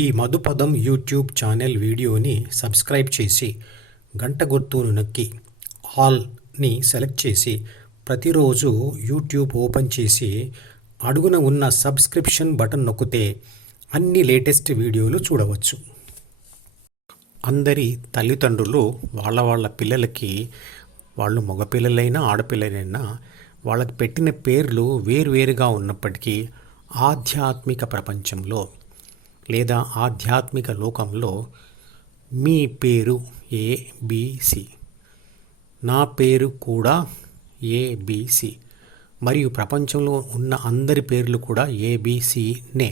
ఈ మధుపదం YouTube channel వీడియోని subscribe చేసి గంట గుర్తును నొక్కి ఆల్ని సెలెక్ట్ చేసి ప్రతిరోజు యూట్యూబ్ ఓపెన్ చేసి అడుగున ఉన్న సబ్స్క్రిప్షన్ బటన్ నొక్కితే అన్ని లేటెస్ట్ వీడియోలు చూడవచ్చు. అందరి తల్లిదండ్రులు వాళ్ళ పిల్లలకి, వాళ్ళు మగపిల్లలైనా ఆడపిల్లలైనా వాళ్ళకి పెట్టిన పేర్లు వేరువేరుగా ఉన్నప్పటికీ ఆధ్యాత్మిక ప్రపంచంలో లేదా ఆధ్యాత్మిక లోకంలో మీ పేరు ఏబిసి, నా పేరు కూడా ఏబిసి, మరియు ప్రపంచంలో ఉన్న అందరి పేర్లు కూడా ఏబిసినే.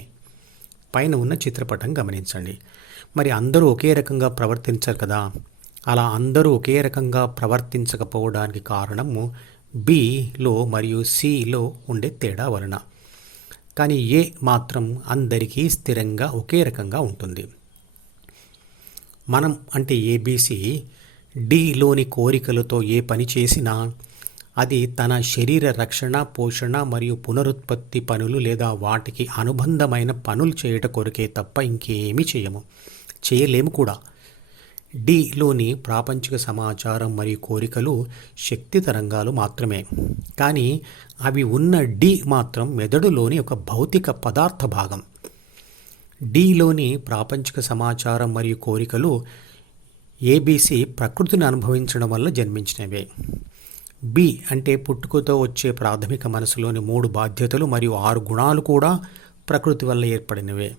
పైన ఉన్న చిత్రపటం గమనించండి. మరి అందరూ ఒకే రకంగా ప్రవర్తించరు కదా. అలా అందరూ ఒకే రకంగా ప్రవర్తించకపోవడానికి కారణము బిలో మరియు సిలో ఉండే తేడా వలన. కానీ ఏ మాత్రం అందరికీ స్థిరంగా ఒకే రకంగా ఉంటుంది. మనం అంటే ఏబిసి డిలోని కోరికలతో ఏ పని చేసినా అది తన శరీర రక్షణ, పోషణ మరియు పునరుత్పత్తి పనులు లేదా వాటికి అనుబంధమైన పనులు చేయట కొరకే తప్ప ఇంకేమీ చేయలేము కూడా. డిలోని ప్రాపంచిక సమాచారం మరియు కోరికలు శక్తి తరంగాలు మాత్రమే. కానీ అవి ఉన్న డి మాత్రం మెదడులోని ఒక భౌతిక పదార్థ భాగం. డిలోని ప్రాపంచిక సమాచారం మరియు కోరికలు ఏబిసి ప్రకృతిని అనుభవించడం వల్ల జన్మించినవే. బి అంటే పుట్టుకతో వచ్చే ప్రాథమిక మనసులోని 3 బాధ్యతలు మరియు 6 గుణాలు కూడా ప్రకృతి వల్ల ఏర్పడినవే.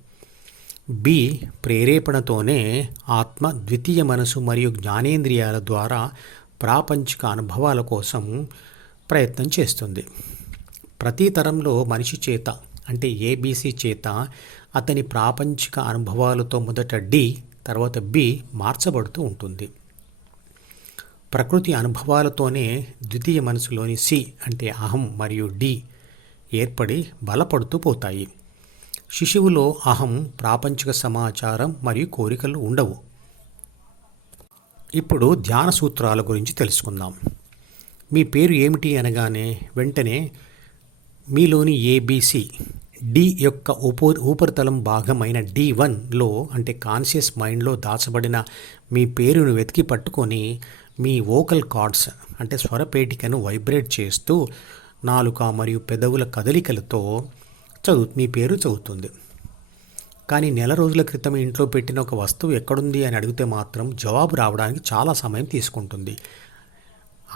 బి ప్రేరేపణతోనే ఆత్మ ద్వితీయ మనసు మరియు జ్ఞానేంద్రియాల ద్వారా ప్రాపంచిక అనుభవాల కోసం ప్రయత్నం చేస్తుంది. ప్రతి తరంలో మనిషి చేత అంటే ఏబిసి చేత అతని ప్రాపంచిక అనుభవాలతో మొదట డి, తర్వాత బి మార్చబడుతూ ఉంటుంది. ప్రకృతి అనుభవాలతోనే ద్వితీయ మనసులోని సి అంటే అహం మరియు డి ఏర్పడి బలపడుతూ పోతాయి. శిశువులో అహం, ప్రాపంచిక సమాచారం మరియు కోరికలు ఉండవు. ఇప్పుడు ధ్యాన సూత్రాల గురించి తెలుసుకుందాం. మీ పేరు ఏమిటి అనగానే వెంటనే మీలోని ఏబిసి డి యొక్క ఉపరితలం భాగమైన D1లో అంటే కాన్షియస్ మైండ్లో దాచబడిన మీ పేరును వెతికి పట్టుకొని మీ వోకల్ కార్డ్స్ అంటే స్వరపేటికను వైబ్రేట్ చేస్తూ నాలుక మరియు పెదవుల కదలికలతో మీ పేరు చదువుతుంది. కానీ నెల రోజుల క్రితం ఇంట్లో పెట్టిన ఒక వస్తువు ఎక్కడుంది అని అడిగితే మాత్రం జవాబు రావడానికి చాలా సమయం తీసుకుంటుంది.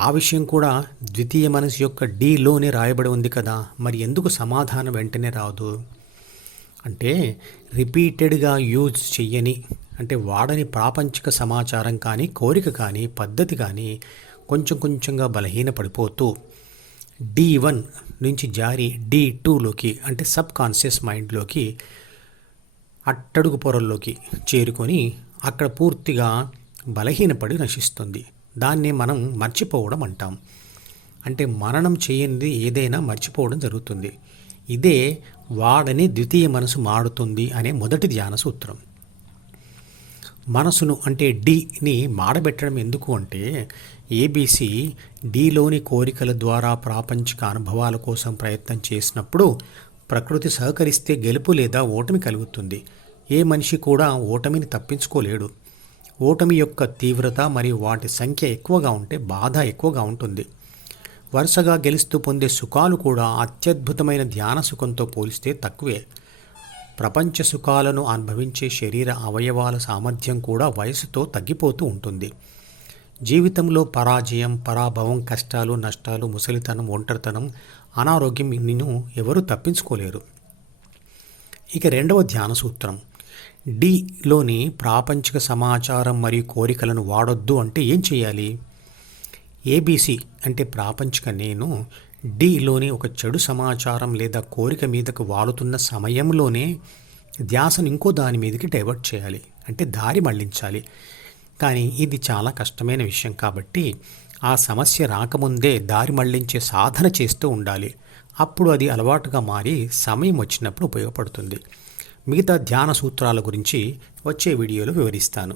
ఆ విషయం కూడా ద్వితీయ మనసు యొక్క డిలోనే రాయబడి ఉంది కదా. మరి ఎందుకు సమాధానం వెంటనే రాదు అంటే రిపీటెడ్గా యూజ్ చెయ్యని అంటే వాడని ప్రాపంచిక సమాచారం కానీ, కోరిక కానీ, పద్ధతి కానీ కొంచెంగా బలహీనపడిపోతూ D1 నుంచి జారి D2లోకి అంటే సబ్ కాన్షియస్ మైండ్లోకి అట్టడుగు పొరల్లోకి చేరుకొని అక్కడ పూర్తిగా బలహీనపడి నశిస్తుంది. దాన్నే మనం మర్చిపోవడం అంటాం. అంటే మననం చేయనిది ఏదైనా మర్చిపోవడం జరుగుతుంది. ఇదే వాడని ద్వితీయ మనసు మాడుతుంది అనే మొదటి ధ్యాన సూత్రం. మనసును అంటే డిని మాడబెట్టడం ఎందుకు అంటే ఏబిసి డిలోని కోరికల ద్వారా ప్రాపంచిక అనుభవాల కోసం ప్రయత్నం చేసినప్పుడు ప్రకృతి సహకరిస్తే గెలుపు లేదా ఓటమి కలుగుతుంది. ఏ మనిషి కూడా ఓటమిని తప్పించుకోలేడు. ఓటమి యొక్క తీవ్రత మరియు వాటి సంఖ్య ఎక్కువగా ఉంటే బాధ ఎక్కువగా ఉంటుంది. వరుసగా గెలుస్తూ పొందే సుఖాలు కూడా అత్యద్భుతమైన ధ్యాన సుఖంతో పోలిస్తే తక్కువే. ప్రపంచ సుఖాలను అనుభవించే శరీర అవయవాల సామర్థ్యం కూడా వయసుతో తగ్గిపోతూ ఉంటుంది. జీవితంలో పరాజయం, పరాభవం, కష్టాలు, నష్టాలు, ముసలితనం, ఒంటరితనం, అనారోగ్యం నిన్ను ఎవరూ తప్పించుకోలేరు. ఇక రెండవ ధ్యాన సూత్రం, డిలోని ప్రాపంచిక సమాచారం మరియు కోరికలను వాడొద్దు అంటే ఏం చేయాలి? ఏబిసి అంటే ప్రాపంచిక నేను డిలోని ఒక చెడు సమాచారం లేదా కోరిక మీదకు వాలుతున్న సమయంలోనే ధ్యాసను ఇంకో దాని మీదకి డైవర్ట్ చేయాలి, అంటే దారి మళ్లించాలి. కానీ ఇది చాలా కష్టమైన విషయం కాబట్టి ఆ సమస్య రాకముందే దారి మళ్లించే సాధన చేస్తూ ఉండాలి. అప్పుడు అది అలవాటుగా మారి సమయం వచ్చినప్పుడు ఉపయోగపడుతుంది. మిగతా ధ్యాన సూత్రాల గురించి వచ్చే వీడియోలో వివరిస్తాను.